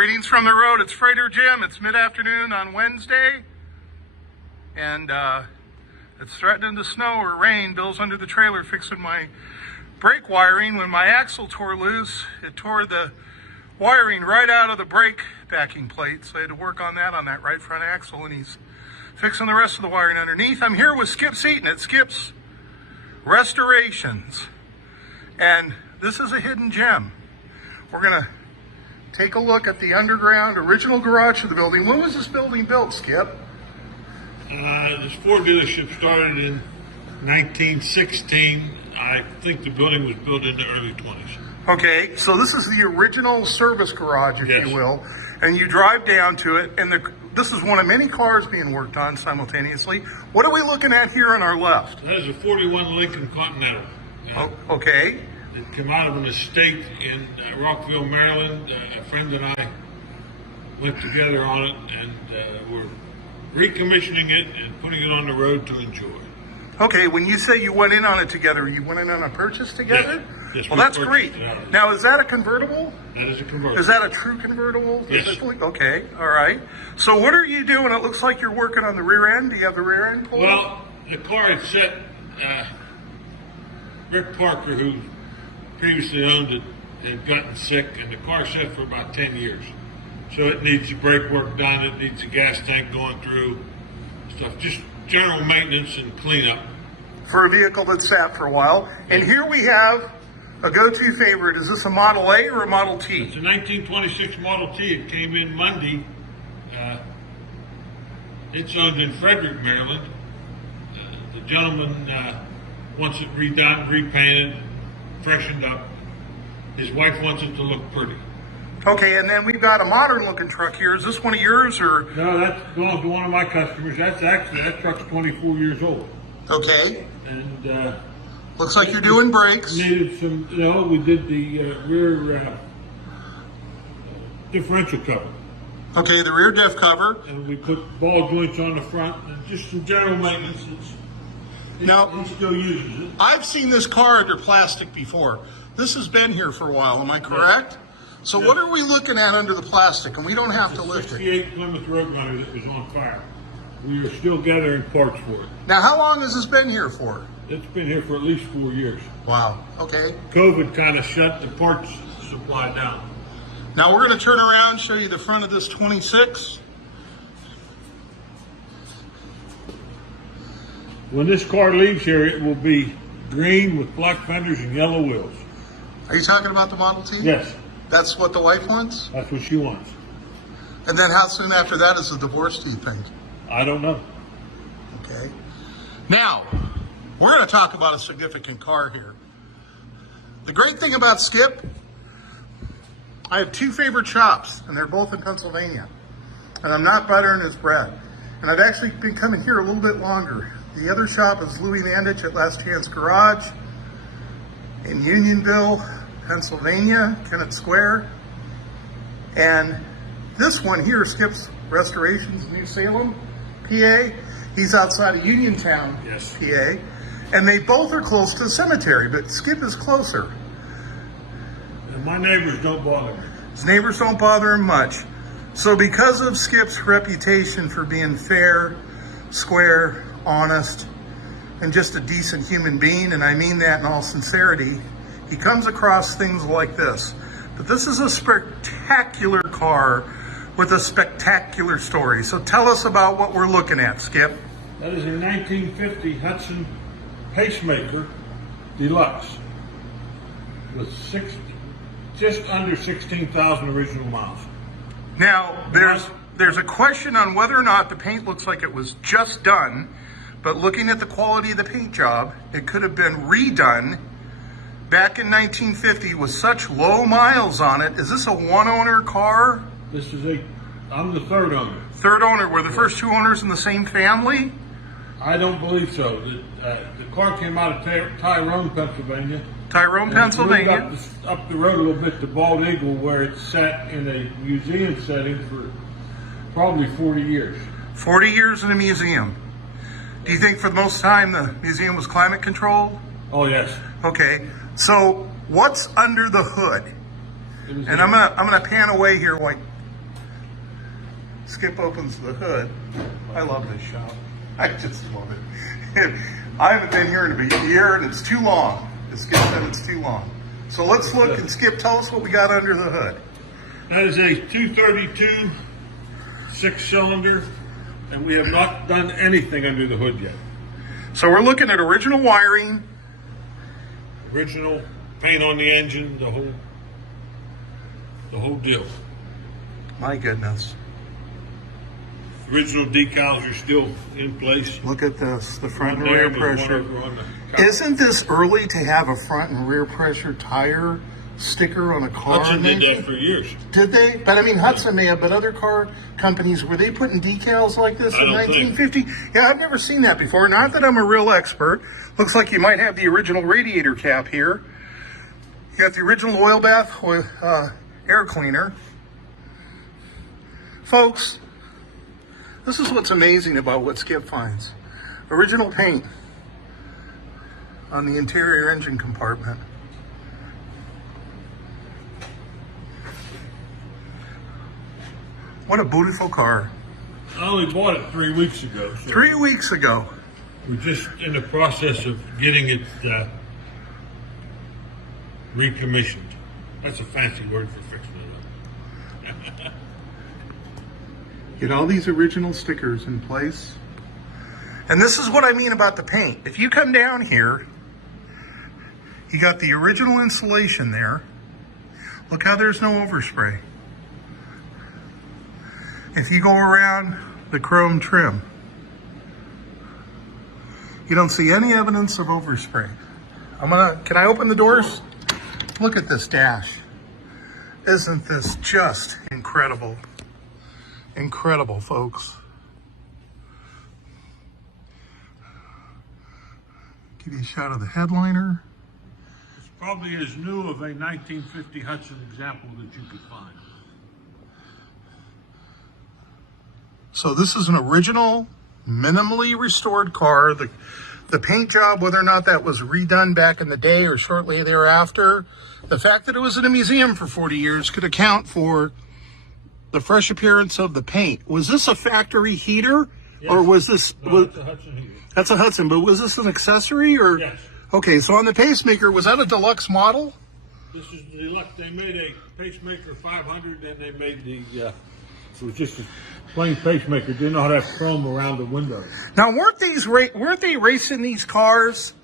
Greetings from the road. It's Freighter Jim. It's mid-afternoon on Wednesday, and it's threatening to snow or rain. Bill's under the trailer fixing my brake wiring. When my axle tore loose, it tore the wiring right out of the brake backing plate, so I had to work on that right front axle, and he's fixing the rest of the wiring underneath. I'm here with Skip Seaton at Skip's Restorations, and this is a hidden gem. We're gonna take a look at the underground original garage of the building. When was this building built, Skip? This Ford dealership started in 1916. I think the building was built in the early 20s. Okay, so this is the original service garage, if Yes. you will, and you drive down to it, and this is one of many cars being worked on simultaneously. What are we looking at here on our left? That is a 41 Lincoln Continental. Okay. It came out of an estate in Rockville, Maryland. A friend and I went together on it, and we're recommissioning it and putting it on the road to enjoy. Okay, when you say you went in on it together, you went in on a purchase together? Yes, well, we that's great. purchased it. Now, is that a convertible? That is a convertible. Is that a true convertible? Yes. Okay, all right. So what are you doing? It looks like you're working on the rear end. Do you have the rear end pulled? Well, the car had set, Rick Parker, who previously owned it, had gotten sick, and the car sat for about 10 years. So it needs the brake work done, it needs the gas tank going through, stuff, just general maintenance and cleanup. For a vehicle that sat for a while. And here we have a go-to favorite. Is this a Model A or a Model T? It's a 1926 Model T. It came in Monday. It's owned in Frederick, Maryland. The gentleman wants it redone, repainted, freshened up. His wife wants it to look pretty. Okay, and then we've got a modern looking truck here. Is this one of yours or? No, that's belongs to one of my customers. That truck's 24 years old. Okay. And looks like you're doing brakes. needed some, we did the rear differential cover. Okay, the rear diff cover. And we put ball joints on the front and just some general maintenance. Now, he still uses it. I've seen this car under plastic before. This has been here for a while, am I correct? So what are we looking at under the plastic? And we don't have to lift it. 68 Plymouth Roadrunner that was on fire. We are still gathering parts for it. Now, how long has this been here for? It's been here for at least 4 years. Wow, okay. COVID kind of shut the parts supply down. Now we're going to turn around and show you the front of this 26. When this car leaves here, it will be green with black fenders and yellow wheels. Are you talking about the Model T? Yes, That's what the wife wants? that's what she wants. And then how soon after that is the divorce, do you think? I don't know. Okay. Now, we're going to talk about a significant car here. The great thing about Skip, I have two favorite shops, and they're both in Pennsylvania. And I'm not buttering his bread. And I've actually been coming here a little bit longer. The other shop is Louis Mandich at Last Chance Garage in Unionville, Pennsylvania, Kennett Square. And this one here, Skip's Restorations, New Salem, PA. He's outside of Uniontown, Yes. PA. And they both are close to the cemetery, but Skip is closer. And my neighbors don't bother me. His neighbors don't bother him much. So because of Skip's reputation for being fair, square, honest, and just a decent human being, and I mean that in all sincerity, he comes across things like this. But this is a spectacular car with a spectacular story. So tell us about what we're looking at, Skip. That is a 1950 Hudson Pacemaker Deluxe with just under 16,000 original miles. Now, there's a question on whether or not the paint looks like it was just done, but looking at the quality of the paint job, it could have been redone back in 1950 with such low miles on it. Is this a one-owner car? I'm the third owner. Third owner. Were the first two owners in the same family? I don't believe so. The car came out of Tyrone, Pennsylvania. Tyrone, And Pennsylvania. moved up the road a little bit to Bald Eagle, where it sat in a museum setting for probably 40 years. 40 years in a museum. Do you think for the most time the museum was climate controlled? Oh yes. Okay. So what's under the hood? And I'm gonna pan away here Skip opens the hood. I love this shop. I just love it. I haven't been here in a year, and it's too long. Skip said it's too long. So let's look, and Skip, tell us what we got under the hood. That is a 232 6-cylinder, and we have not done anything under the hood yet. So we're looking at original wiring. Original paint on the engine, the whole deal. My goodness. Original decals are still in place. Look at this, the front and There, rear there's one pressure. over on the counter. Isn't this early to have a front and rear pressure tire sticker on a car? Hudson did that for years. Did they? But I mean, Hudson may have, but other car companies, were they putting decals like this I in don't think. 1950? Yeah, I've never seen that before. Not that I'm a real expert. Looks like you might have the original radiator cap here. You got the original oil bath air cleaner. Folks, this is what's amazing about what Skip finds. Original paint on the interior engine compartment. What a beautiful car. I only bought it 3 weeks ago. So 3 weeks ago. we're just in the process of getting it recommissioned. That's a fancy word for fixing it up. Get all these original stickers in place. And this is what I mean about the paint. If you come down here, you got the original insulation there. Look how there's no overspray. If you go around the chrome trim, you don't see any evidence of overspray. Can I open the doors? Look at this dash. Isn't this just incredible? Incredible, folks. Give you a shot of the headliner. It's probably as new of a 1950 Hudson example that you could find. So this is an original, minimally restored car. The paint job, whether or not that was redone back in the day or shortly thereafter, the fact that it was in a museum for 40 years could account for the fresh appearance of the paint. Was this a factory heater? Yes. Or was this... No, it's a Hudson heater. That's a Hudson, but was this an accessory or? Yes. Okay, so on the pacemaker, was that a deluxe model? This is the deluxe. They made a pacemaker 500, and they made the. It was just a plain pacemaker. Did not have chrome around the window. Now, weren't they racing these cars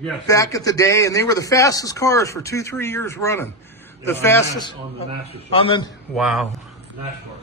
Yes. back at the day, and they were the fastest cars for 2-3 years running? The fastest on the NASA side. on the wow. NASCAR.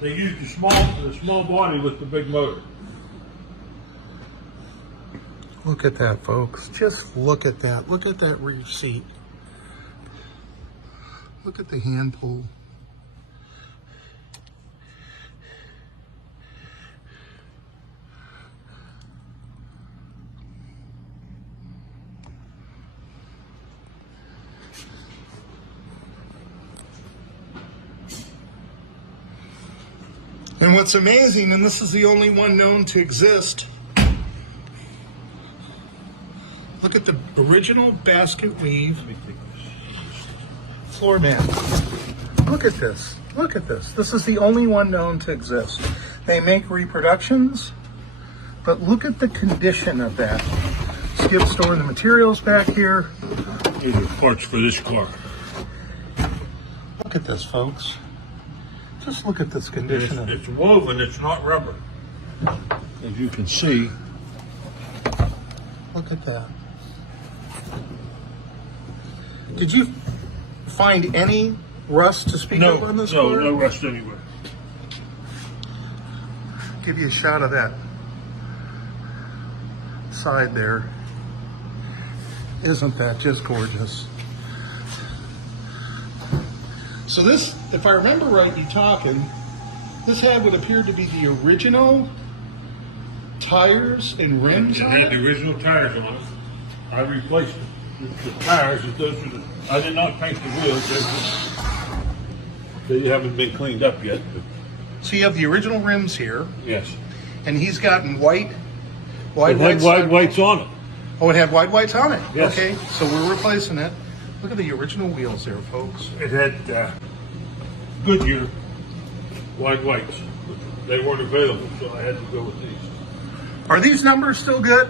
They used the small body with the big motor. Look at that, folks. Just look at that. Look at that rear seat. Look at the hand pull. And what's amazing, and this is the only one known to exist, look at the original basket weave floor mat. Look at this. Look at this. This is the only one known to exist. They make reproductions, but look at the condition of that. Skip storing the materials back here. These are parts for this car. Look at this, folks. Just look at this condition of it. It's woven. It's not rubber. As you can see. Look at that. Did you find any rust to speak of on this car? No rust anywhere. Give you a shot of that side there. Isn't that just gorgeous? So this, if I remember right, you talking, this had what appeared to be the original tires and rims It on had it? the original tires on it. I replaced the tires. I did not paint the wheels. They haven't been cleaned up yet. But So you have the original rims here, yes. and he's gotten wide It had whites. wide whites on it. Oh, it had wide whites on it? Yes. Okay, so we're replacing it. Look at the original wheels there, folks. It had Goodyear wide whites. They weren't available, so I had to go with these. Are these numbers still good?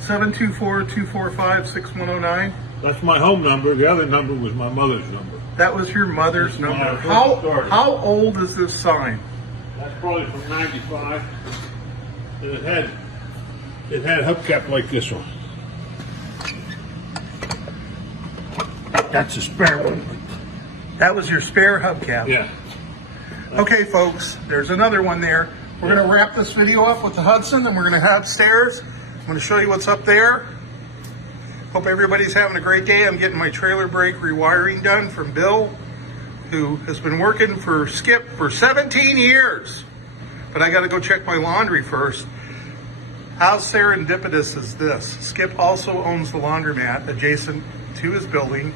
724-245-6109. That's my home number. The other number was my mother's number. That was your mother's That's when I number. first started. How old is this sign? That's probably from '95. And it had hubcap like this one. That's a spare one. That was your spare hubcap. Yeah. Okay, folks, there's another one there. We're going to wrap this video up with the Hudson, and we're going to head upstairs. I'm going to show you what's up there. Hope everybody's having a great day. I'm getting my trailer brake rewiring done from Bill, who has been working for Skip for 17 years. But I got to go check my laundry first. How serendipitous is this? Skip also owns the laundromat adjacent to his building,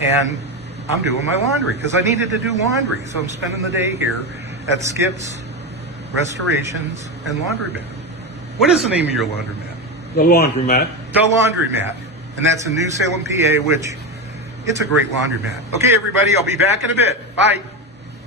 and I'm doing my laundry because I needed to do laundry. So I'm spending the day here at Skip's Restorations and Laundromat. What is the name of your laundromat? The laundromat. The Laundromat. And that's in New Salem, PA, which it's a great laundromat. Okay, everybody, I'll be back in a bit. Bye.